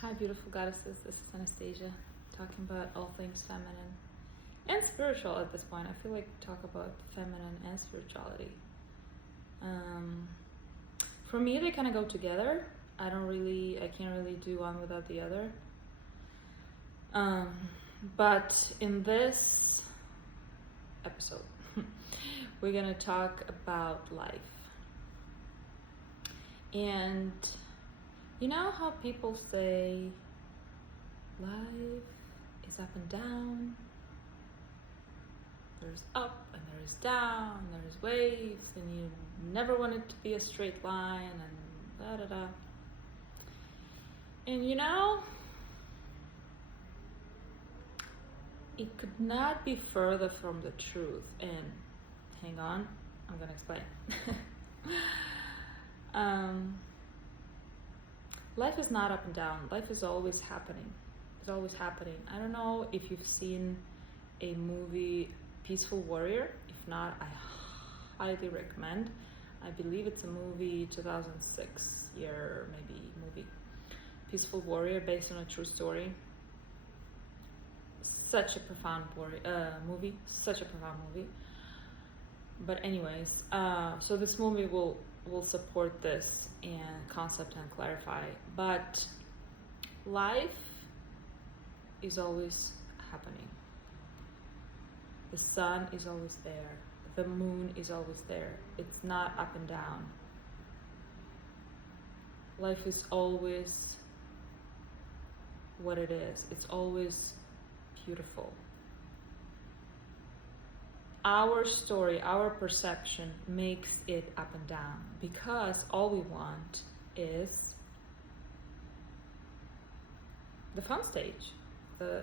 Hi, beautiful goddesses. This is Anastasia, talking about all things feminine and spiritual at this point. I feel like talk about feminine and spirituality. For me, they kind of go together. I can't really do one without the other. But in this episode, we're gonna talk about life. And you know how people say life is up and down? There's up and there's down, there's waves, and you never want it to be a straight line, and da da da. And you know, it could not be further from the truth. And hang on, I'm gonna explain. Life is not up and down. Life is always happening. It's always happening. I don't know if you've seen a movie, Peaceful Warrior. If not, I highly recommend. I believe it's a movie, 2006 year, movie. Peaceful Warrior, based on a true story. Such a profound movie. Such a profound movie. But anyways, so this movie will support this and concept and clarify. But life is always happening. The sun is always there. The moon is always there. It's not up and down. Life is always what it is. It's always beautiful. Our story, our perception makes it up and down because all we want is the fun stage, the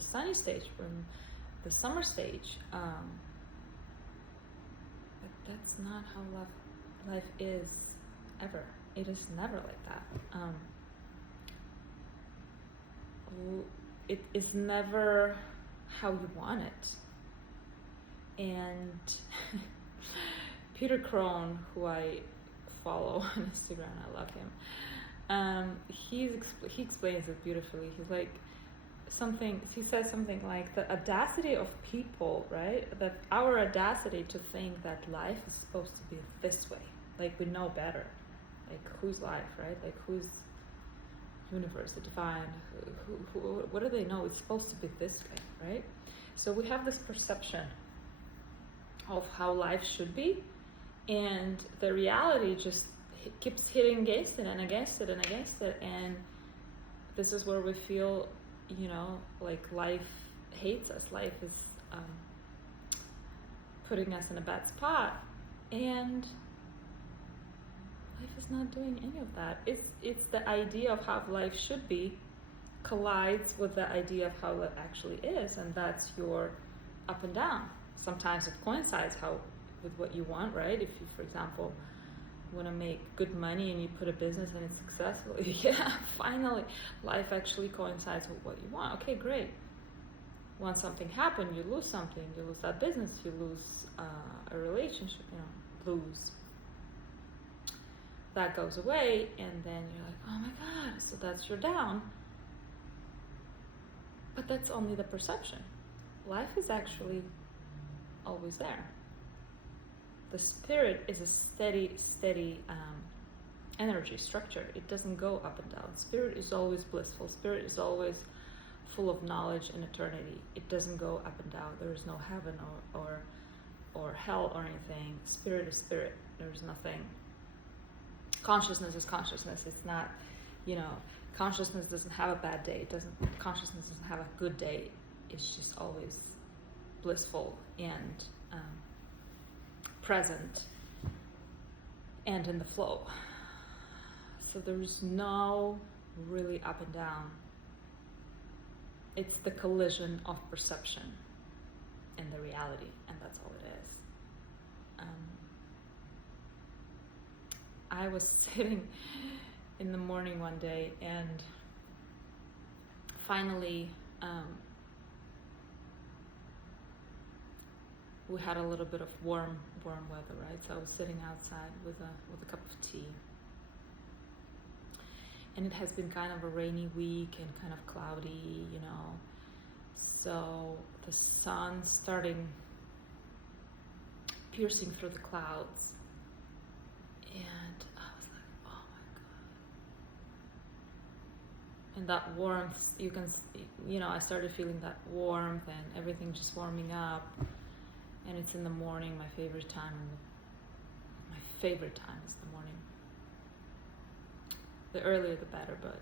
sunny stage, from the summer stage. But that's not how life is ever. It is never like that. It is never how you want it. And Peter Crone, who I follow on Instagram, I love him. He explains it beautifully. He says something like the audacity of people, right? That our audacity to think that life is supposed to be this way, like we know better, like whose life, right? Like whose universe, the divine, who what do they know? It's supposed to be this way, right? So we have this perception of how life should be, and the reality just keeps hitting against it and against it and against it, and this is where we feel, like life hates us. Life is putting us in a bad spot, and life is not doing any of that. It's the idea of how life should be collides with the idea of how it actually is, and that's your up and down. Sometimes it coincides with what you want, right? If you, for example, want to make good money and you put a business and it's successful, yeah, finally, life actually coincides with what you want. Okay, great. Once something happens, you lose something. You lose that business, you lose a relationship, lose. That goes away, and then you're like, oh my God, so that's your down. But that's only the perception. Life is actually always there. The spirit is a steady energy structure. It doesn't go up and down. Spirit is always blissful. Spirit is always full of knowledge and eternity. It doesn't go up and down. There is no heaven or hell or anything. Spirit is spirit. There's nothing. Consciousness is consciousness. It's not, consciousness doesn't have a bad day. Consciousness doesn't have a good day. It's just always blissful and present and in the flow. So there's no really up and down. It's the collision of perception and the reality, and that's all it is. I was sitting in the morning one day, and finally we had a little bit of warm weather, right? So I was sitting outside with a cup of tea, and it has been kind of a rainy week and kind of cloudy, you know. So the sun starting piercing through the clouds, and I was like, oh my God. And that warmth, you can, you know, I started feeling that warmth and everything just warming up. And it's in the morning, my favorite time. My favorite time is the morning. The earlier the better, but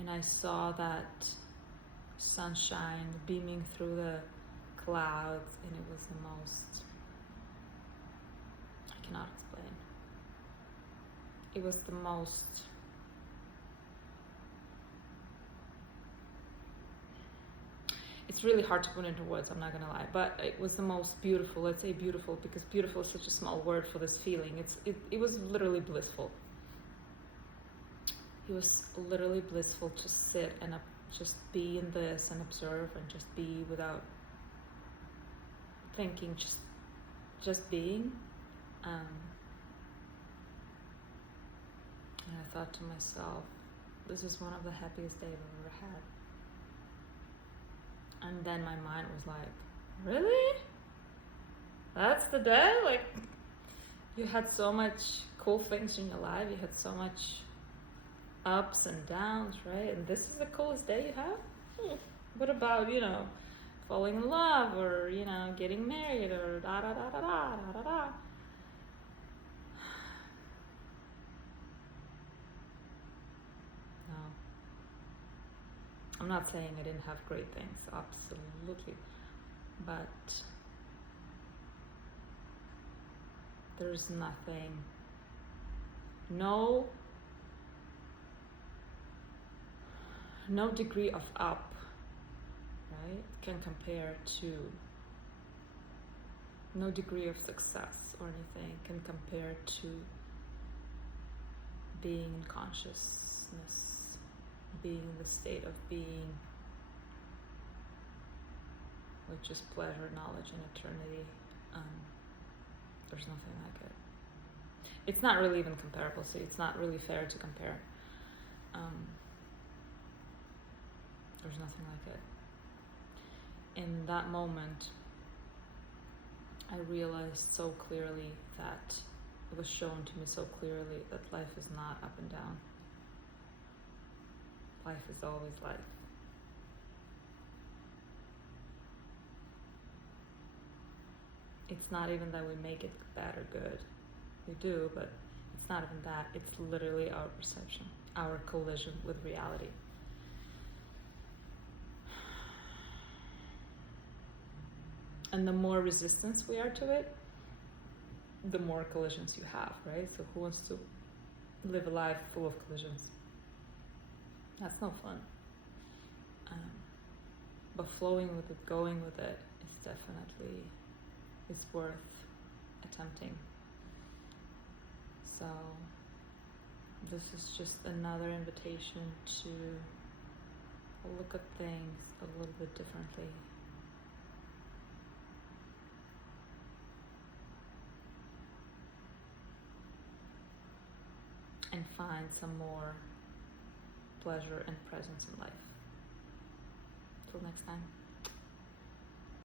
and I saw that sunshine beaming through the clouds, and it was the most, I cannot explain. It was the most, it's really hard to put into words, I'm not gonna lie, but it was the most beautiful, let's say beautiful, because beautiful is such a small word for this feeling. It was literally blissful. It was literally blissful to sit and just be in this and observe and just be without thinking, just being. And I thought to myself, this is one of the happiest days I've ever had. And then my mind was like, really? That's the day? Like, you had so much cool things in your life, you had so much ups and downs, right? And this is the coolest day you have? What about, you know, falling in love, or, you know, getting married, or da da da da da da da da? No. I'm not saying I didn't have great things, absolutely. But there's nothing, no degree of up, right, can compare to, no degree of success or anything can compare to being in consciousness, being in the state of being, which is pleasure, knowledge, and eternity. There's nothing like it. It's not really even comparable, so it's not really fair to compare. There's nothing like it. In that moment, I realized so clearly that it was shown to me so clearly that life is not up and down. Life is always life. It's not even that we make it bad or good. We do, but it's not even that. It's literally our perception, our collision with reality. And the more resistance we are to it, the more collisions you have, right? So who wants to live a life full of collisions? That's no fun. But flowing with it, going with it, is definitely, it's worth attempting. So this is just another invitation to look at things a little bit differently. And find some more pleasure and presence in life. Till next time.